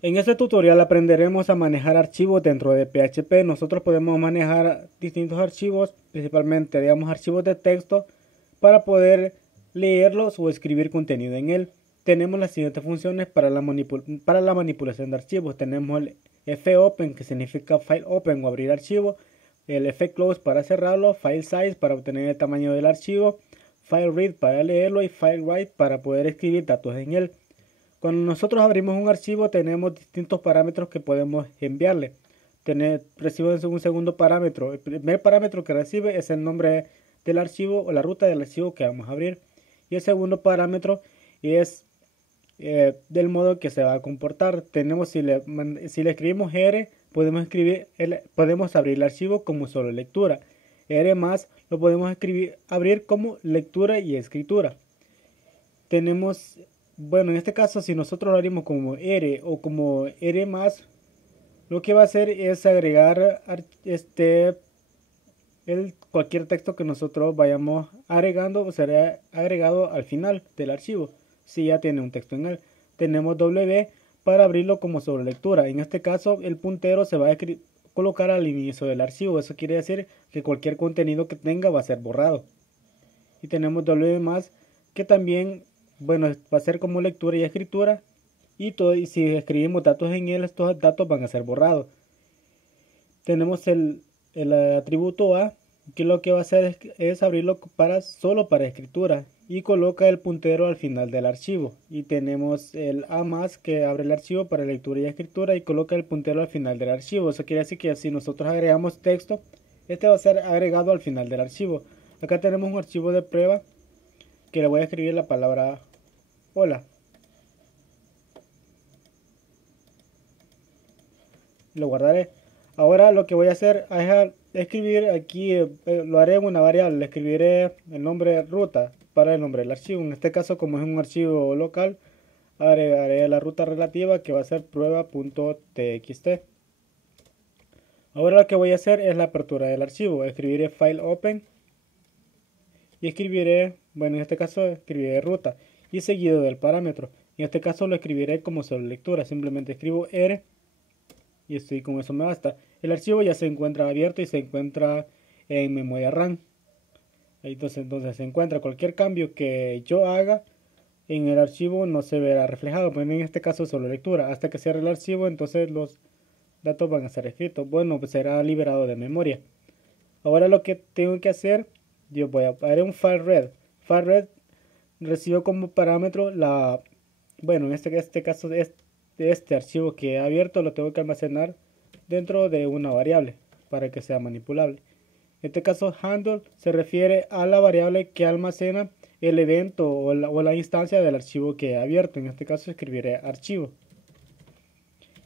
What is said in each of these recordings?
En este tutorial aprenderemos a manejar archivos dentro de PHP. Nosotros podemos manejar distintos archivos, principalmente digamos archivos de texto, para poder leerlos o escribir contenido en él. Tenemos las siguientes funciones para la manipulación de archivos. Tenemos el fopen, que significa file open o abrir archivo, el fclose para cerrarlo, file size para obtener el tamaño del archivo, file read para leerlo y file write para poder escribir datos en él. Cuando nosotros abrimos un archivo tenemos distintos parámetros que podemos enviarle. Recibe un segundo parámetro. El primer parámetro que recibe es el nombre del archivo o la ruta del archivo que vamos a abrir. Y el segundo parámetro es del modo que se va a comportar. Si le escribimos R, podemos abrir el archivo como solo lectura. R más lo podemos abrir como lectura y escritura. Tenemos, bueno, en este caso, si nosotros lo abrimos como R o como R más, lo que va a hacer es agregar cualquier texto que nosotros vayamos agregando, será agregado al final del archivo, si ya tiene un texto en él. Tenemos W para abrirlo como sobre lectura. En este caso, el puntero se va a colocar al inicio del archivo. Eso quiere decir que cualquier contenido que tenga va a ser borrado. Y tenemos W más, que también, bueno, va a ser como lectura y escritura. Y si escribimos datos en él, estos datos van a ser borrados. Tenemos el atributo A, que lo que va a hacer es abrirlo solo para escritura. Y coloca el puntero al final del archivo. Y tenemos el A más, que abre el archivo para lectura y escritura y coloca el puntero al final del archivo. Eso quiere decir que si nosotros agregamos texto, este va a ser agregado al final del archivo. Acá tenemos un archivo de prueba que le voy a escribir la palabra hola. Lo guardaré. Ahora lo que voy a hacer es escribir aquí, lo haré en una variable, le escribiré el nombre ruta para el nombre del archivo. En este caso, como es un archivo local, agregaré la ruta relativa, que va a ser prueba.txt. Ahora lo que voy a hacer es la apertura del archivo. Escribiré file open y escribiré, bueno, en este caso escribiré ruta y seguido del parámetro. En este caso lo escribiré como solo lectura. Simplemente escribo R y estoy con eso me basta. El archivo ya se encuentra abierto y se encuentra en memoria RAM. Entonces se encuentra cualquier cambio que yo haga en el archivo no se verá reflejado, pues en este caso solo lectura. Hasta que cierre el archivo, entonces los datos van a ser escritos. Bueno, pues será liberado de memoria. Ahora lo que tengo que hacer, yo voy a poner un file read. File read recibo como parámetro bueno, en este caso de este archivo que he abierto lo tengo que almacenar dentro de una variable para que sea manipulable. En este caso, handle se refiere a la variable que almacena el evento o la instancia del archivo que he abierto. En este caso escribiré archivo.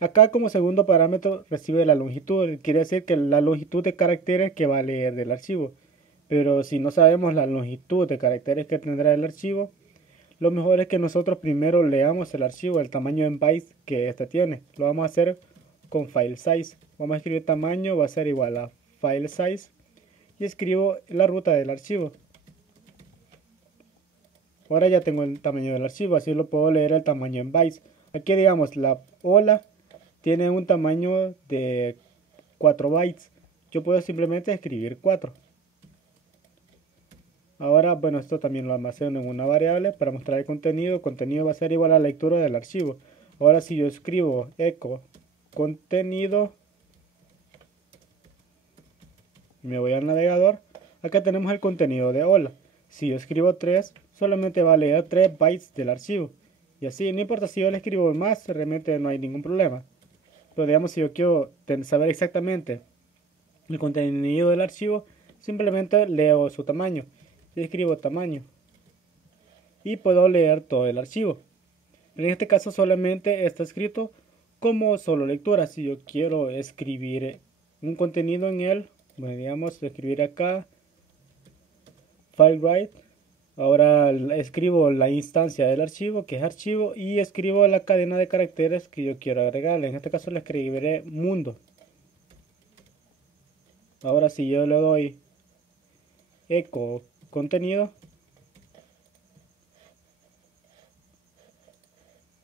Acá como segundo parámetro recibe la longitud, quiere decir que la longitud de caracteres que va a leer del archivo. Pero si no sabemos la longitud de caracteres que tendrá el archivo, lo mejor es que nosotros primero leamos el archivo, el tamaño en bytes que este tiene. Lo vamos a hacer con file size. Vamos a escribir tamaño, va a ser igual a file size y escribo la ruta del archivo. Ahora ya tengo el tamaño del archivo, así lo puedo leer el tamaño en bytes. Aquí digamos la hola tiene un tamaño de 4 bytes. Yo puedo simplemente escribir 4. Ahora, bueno, esto también lo almaceno en una variable para mostrar el contenido. El contenido va a ser igual a la lectura del archivo. Ahora si yo escribo echo contenido, me voy al navegador. Acá tenemos el contenido de hola. Si yo escribo 3, solamente va a leer 3 bytes del archivo. Y así, no importa si yo le escribo más, realmente no hay ningún problema. Pero digamos, si yo quiero saber exactamente el contenido del archivo, simplemente leo su tamaño. Y escribo tamaño. Y puedo leer todo el archivo. En este caso solamente está escrito como solo lectura. Si yo quiero escribir un contenido en él, bueno, digamos, escribir acá file write. Ahora escribo la instancia del archivo, que es archivo, y escribo la cadena de caracteres que yo quiero agregarle. En este caso le escribiré mundo. Ahora si yo le doy echo contenido,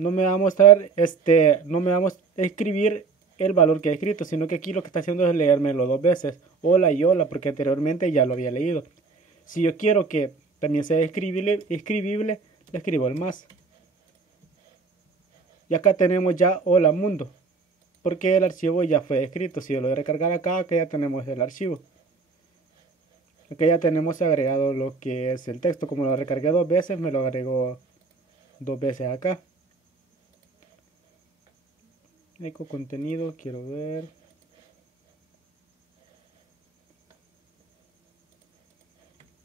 no me va a mostrar, no me va a escribir el valor que he escrito, sino que aquí lo que está haciendo es leérmelo dos veces, hola y hola, porque anteriormente ya lo había leído. Si yo quiero que también sea escribible, le escribo el más. Y acá tenemos ya hola mundo, porque el archivo ya fue escrito. Si yo lo voy a recargar acá ya tenemos el archivo. Acá ya tenemos agregado lo que es el texto. Como lo recargué dos veces, me lo agregó dos veces acá. Eco contenido, quiero ver.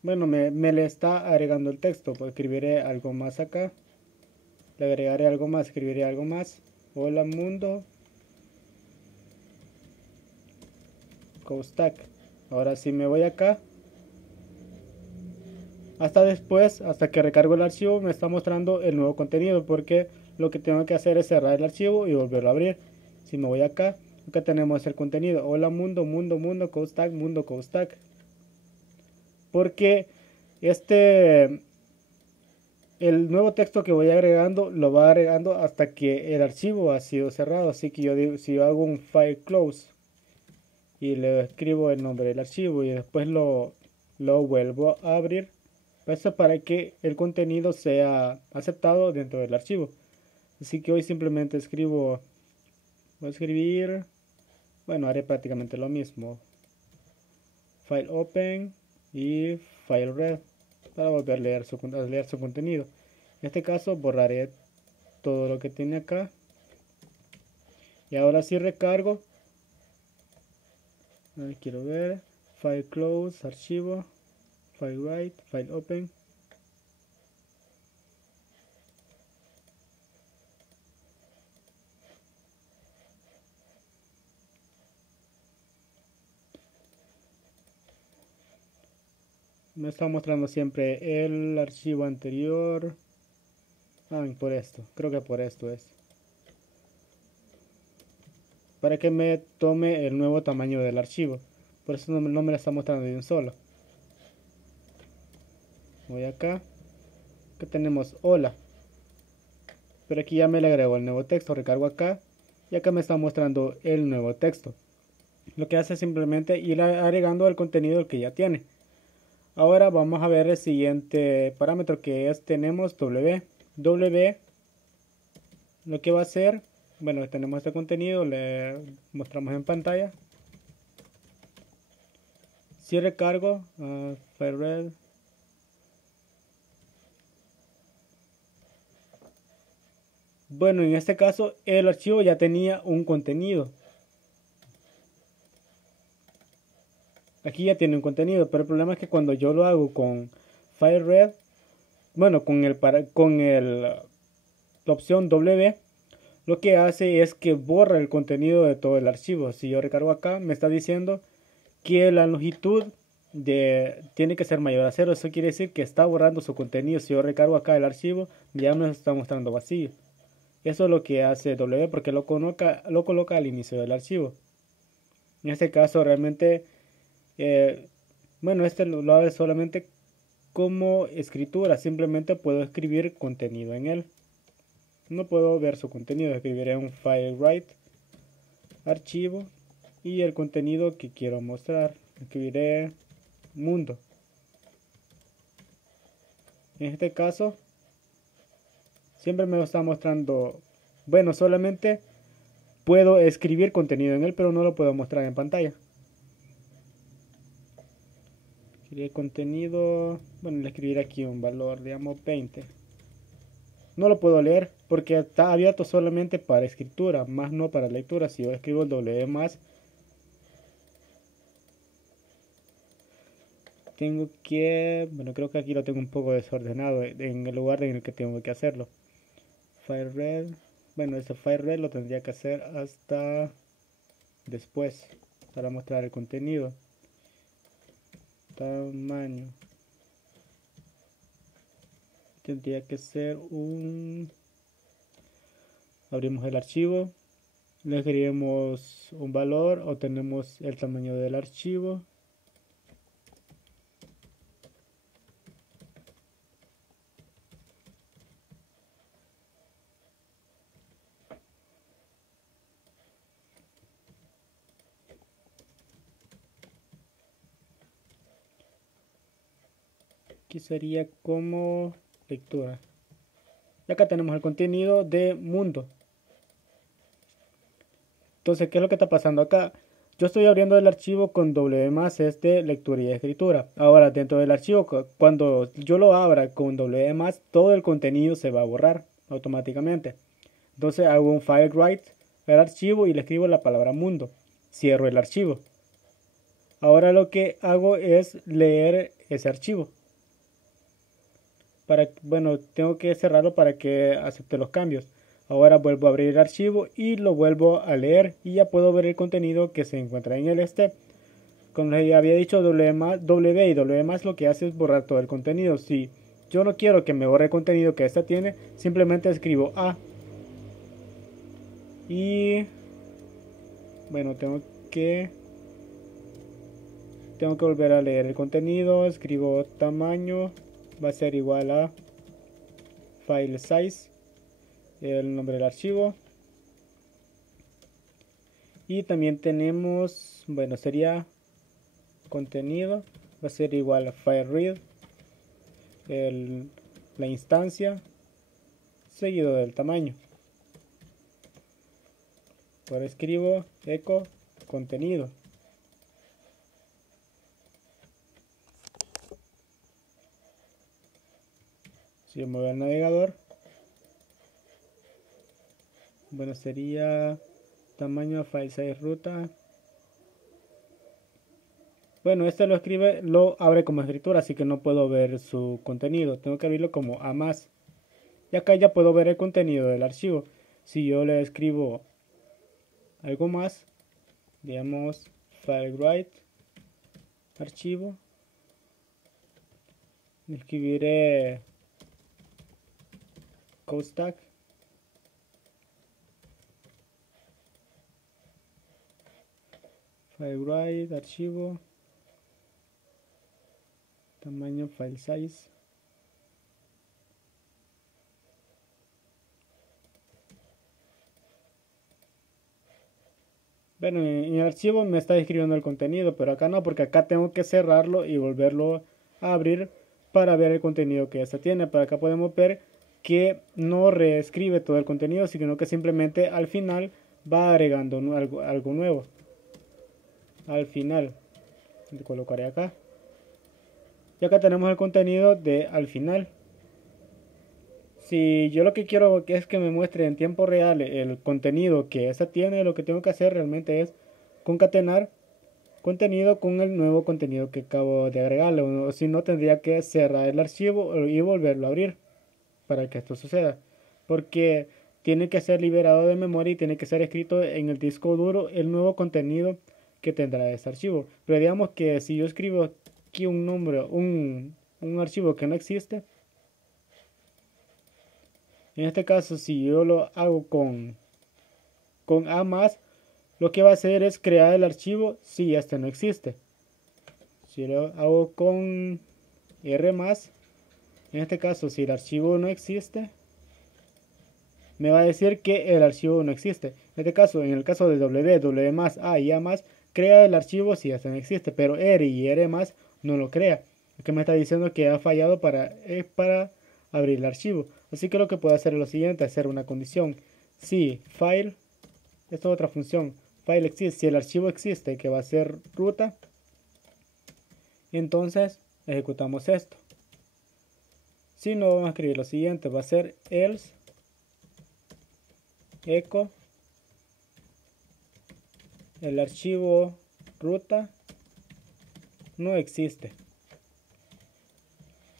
Bueno, me le está agregando el texto, pues escribiré algo más acá. Le agregaré algo más, escribiré algo más. Hola mundo. Cowstack. Ahora si me voy acá. Hasta después, hasta que recargo el archivo, me está mostrando el nuevo contenido. Porque lo que tengo que hacer es cerrar el archivo y volverlo a abrir. Si me voy acá, acá tenemos el contenido. Hola mundo, mundo, mundo, Cowstack, mundo, Cowstack. Porque este el nuevo texto que voy agregando lo va agregando hasta que el archivo ha sido cerrado. Así que yo digo, si yo hago un file close y le escribo el nombre del archivo y después lo vuelvo a abrir, eso para que el contenido sea aceptado dentro del archivo. Así que hoy simplemente voy a escribir, bueno, haré prácticamente lo mismo. File open y file read para volver a leer su contenido. En este caso borraré todo lo que tiene acá. Y ahora sí recargo. Quiero ver. File close, archivo. File write, file open. Me está mostrando siempre el archivo anterior. Por esto. Creo que por esto es. Para que me tome el nuevo tamaño del archivo. Por eso no me lo está mostrando de un solo. Voy acá. Acá tenemos hola. Pero aquí ya me le agrego el nuevo texto. Recargo acá. Y acá me está mostrando el nuevo texto. Lo que hace es simplemente ir agregando el contenido que ya tiene. Ahora vamos a ver el siguiente parámetro que es tenemos w lo que va a hacer, bueno, tenemos este contenido, le mostramos en pantalla. Si recargo FileRed, bueno, en este caso el archivo ya tenía un contenido. Aquí ya tiene un contenido, pero el problema es que cuando yo lo hago con FileRed, bueno, la opción W, lo que hace es que borra el contenido de todo el archivo. Si yo recargo acá, me está diciendo que la longitud tiene que ser mayor a 0. Eso quiere decir que está borrando su contenido. Si yo recargo acá el archivo, ya me está mostrando vacío. Eso es lo que hace W porque lo coloca al inicio del archivo. En este caso realmente, bueno, este lo hace solamente como escritura. Simplemente puedo escribir contenido en él. No puedo ver su contenido. Escribiré un file write, archivo, y el contenido que quiero mostrar. Escribiré mundo. En este caso, siempre me está mostrando, bueno, solamente puedo escribir contenido en él, pero no lo puedo mostrar en pantalla. Escribir contenido, bueno, le escribiré aquí un valor, digamos 20. No lo puedo leer porque está abierto solamente para escritura, más no para lectura. Si yo escribo el W más, tengo que, bueno, creo que aquí lo tengo un poco desordenado en el lugar en el que tengo que hacerlo. File read, bueno, este file read lo tendría que hacer hasta después para mostrar el contenido. Tamaño tendría que ser abrimos el archivo, le escribimos un valor, obtenemos el tamaño del archivo. Aquí sería como lectura. Y acá tenemos el contenido de mundo. Entonces, ¿qué es lo que está pasando acá? Yo estoy abriendo el archivo con W más este lectura y escritura. Ahora, dentro del archivo, cuando yo lo abra con W más, todo el contenido se va a borrar automáticamente. Entonces hago un file write al archivo y le escribo la palabra mundo. Cierro el archivo. Ahora lo que hago es leer ese archivo. Bueno, tengo que cerrarlo para que acepte los cambios. Ahora vuelvo a abrir el archivo y lo vuelvo a leer y ya puedo ver el contenido que se encuentra en el step. Como les había dicho, W y W más lo que hace es borrar todo el contenido. Si yo no quiero que me borre el contenido que esta tiene, simplemente escribo A. Y bueno, tengo que volver a leer el contenido. Escribo tamaño, va a ser igual a file size, el nombre del archivo. Y también tenemos, bueno, sería contenido, va a ser igual a file read, la instancia, seguido del tamaño. Ahora escribo echo contenido. Si yo me voy al navegador, bueno, sería tamaño file size ruta. Bueno, este lo abre como escritura, así que no puedo ver su contenido. Tengo que abrirlo como A más. Y acá ya puedo ver el contenido del archivo. Si yo le escribo algo más, digamos file write archivo, escribiré code stack, file write archivo, tamaño file size. Bueno, en el archivo me está escribiendo el contenido, pero acá no, porque acá tengo que cerrarlo y volverlo a abrir para ver el contenido que esta tiene. Pero acá podemos ver que no reescribe todo el contenido, sino que simplemente al final va agregando algo nuevo. Al final, lo colocaré acá. Y acá tenemos el contenido de al final. Si yo lo que quiero es que me muestre en tiempo real el contenido que esta tiene, lo que tengo que hacer realmente es concatenar contenido con el nuevo contenido que acabo de agregarle. O si no, tendría que cerrar el archivo y volverlo a abrir para que esto suceda. Porque tiene que ser liberado de memoria y tiene que ser escrito en el disco duro el nuevo contenido que tendrá este archivo. Pero digamos que si yo escribo aquí un número, un archivo que no existe, en este caso si yo lo hago con A más, lo que va a hacer es crear el archivo si este no existe. Si lo hago con R más, en este caso si el archivo no existe, me va a decir que el archivo no existe. En este caso, en el caso de W más, A y A más, crea el archivo si este no existe, pero R y R más no lo crea. Lo que me está diciendo que ha fallado para abrir el archivo. Así que lo que puedo hacer es lo siguiente, hacer una condición. Si file, esto es otra función, file existe, si el archivo existe, que va a ser ruta, entonces ejecutamos esto. Si no, vamos a escribir lo siguiente, va a ser else echo el archivo ruta no existe.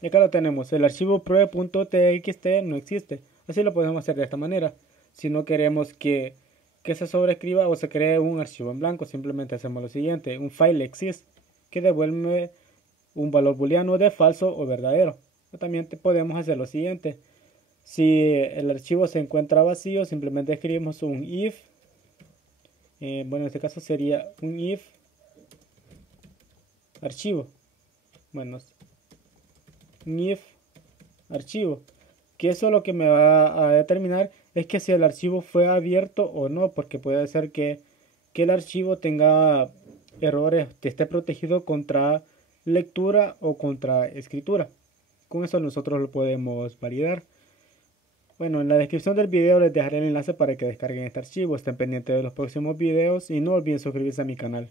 Y acá lo tenemos, el archivo prue.txt no existe. Así lo podemos hacer de esta manera. Si no queremos que se sobreescriba o se cree un archivo en blanco, simplemente hacemos lo siguiente, un file exist que devuelve un valor booleano de falso o verdadero. También podemos hacer lo siguiente, si el archivo se encuentra vacío, simplemente escribimos un if, bueno, en este caso sería un if archivo, bueno, un if archivo, que eso lo que me va a determinar es que si el archivo fue abierto o no, porque puede ser que el archivo tenga errores, que esté protegido contra lectura o contra escritura. Con eso nosotros lo podemos validar. Bueno, en la descripción del video les dejaré el enlace para que descarguen este archivo, estén pendientes de los próximos videos y no olviden suscribirse a mi canal.